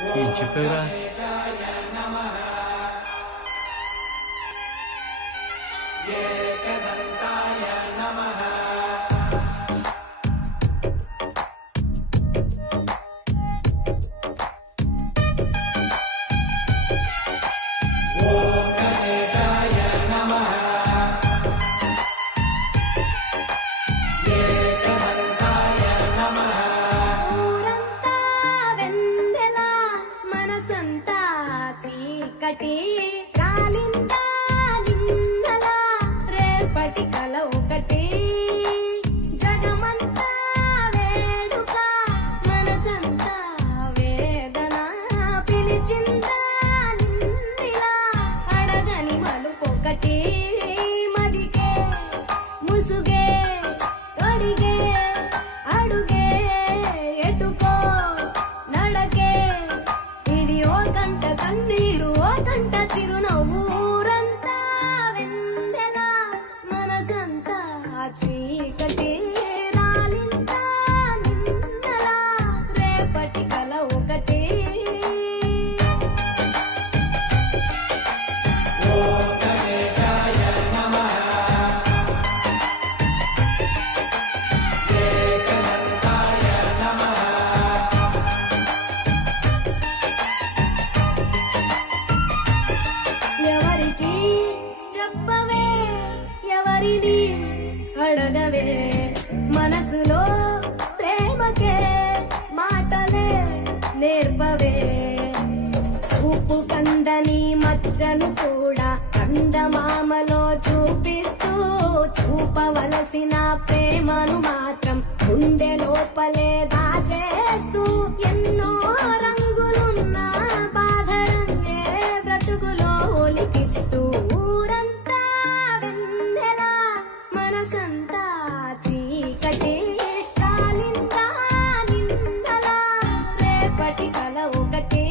ఏం చెప్పావురా? ఊరంతా వెన్నెల మనసంతా చీకటి కాలిందా నిన్నల రేపటి కల ఒకటి జగమంతా వేడుక మనసంతా వేదన పిలిచిందా నిన్నిలా అడగని మలుపొకటి మదికే ముసుగే తొడిగే అడుగే ఎటుకో నడకే ఇది ఓ కంట కన్నీరు ఓ కంట చిరునవ్వు ఊరంతా వెన్నెల మనసంతా చీకటి రాలిందా నిన్నల రేపటి కల ఒకటి ఎవరికి చెప్పవే ఎవరిని అడగవే మనసులో ప్రేమకే మాటలే నేర్పవే చూపు కందని మచ్చను కూడా కందమామలో చూపిస్తూ చూపవలసిన ప్రేమను మాత్రం గుండె లోపలే దాచేస్తూ ఎన్నో రంగులున్న బాధరంగే బ్రతుకులో ఒలికిస్తూ ఊరంతా వెన్నెల మనసంతా చీకటి కాలిందా నిన్నల రేపటి కల ఒకటి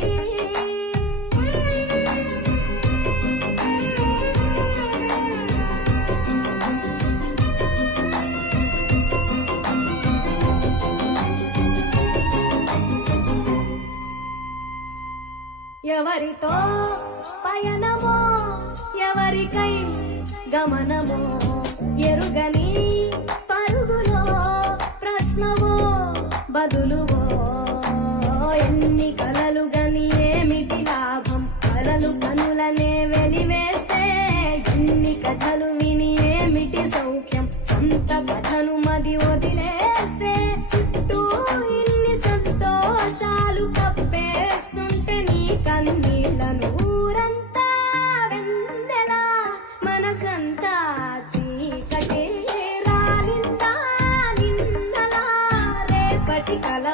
ఎవరితో పయనమో ఎవరికై గమనమో ఎరుగని పరుగులో ప్రశ్నవో బదులువో ఎన్ని కలలు గని ఏమిటి లాభం కలలు కనులనే వెలివేస్తే ఎన్ని కథలు విని ఏమిటి సౌఖ్యం సొంత కథను మది వదిలేస్తే చుట్టూ ఇన్ని సంతోషాలు కప్పేస్తుంటే నీ కన్నీళ్లను ఊరంతా వెన్నెల మనసంతా చీకటి రాలిందా నిన్నల రేపటి కల